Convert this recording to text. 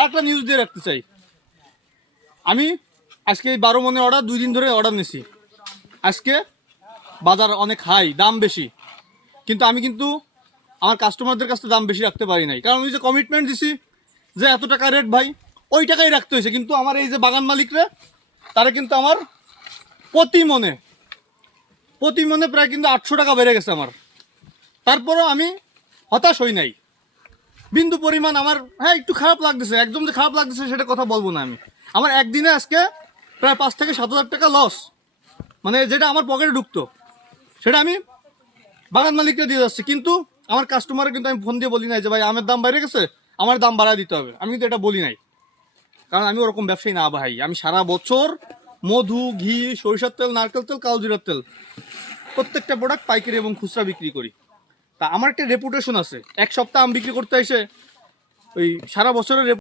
আর একটা নিউজ দিয়ে রাখতে চাই, আমি আজকে এই 12 মনে অর্ডার 2 দিন ধরে অর্ডার নিছি। আজকে বাজার অনেক হাই, দাম বেশি, কিন্তু আমি কিন্তু আমার কাস্টমারদের কাছে দাম বেশি রাখতে পারি নাই, কারণ ওই যে কমিটমেন্ট দিছি যে এত টাকা রেট ভাই, ওই টাকাই রাখতে হয়েছে। কিন্তু আমার এই যে বাগান মালিকরা, তারা কিন্তু আমার প্রতি মনে প্রায় কিন্তু 800 টাকা বেড়ে গেছে আমার। তারপরও আমি হতাশ হই নাই বিন্দু পরিমাণ। আমার হ্যাঁ একটু খারাপ লাগতেছে, একদম যে খারাপ লাগতেছে সেটা কথা বলবো না আমি। আমার একদিনে আজকে প্রায় 5 থেকে 7 হাজার টাকা লস, মানে যেটা আমার পকেটে ঢুকতো সেটা আমি বাগান মালিককে দিয়ে যাচ্ছি। কিন্তু আমার কাস্টমারে কিন্তু আমি ফোন দিয়ে বলি নাই যে ভাই আমের দাম বাইরে গেছে, আমার দাম বাড়ায় দিতে হবে, আমি কিন্তু এটা বলি নাই। কারণ আমি ওরকম ব্যবসায়ী না ভাই। আমি সারা বছর মধু, ঘি, সরিষার তেল, নারকেল তেল, কালোজিরার তেল প্রত্যেকটা প্রোডাক্ট পাইকারি এবং খুচরা বিক্রি করি। তা আমার একটা রেপুটেশন আছে। এক সপ্তাহ আম বিক্রি করতে এসে ওই সারা বছরের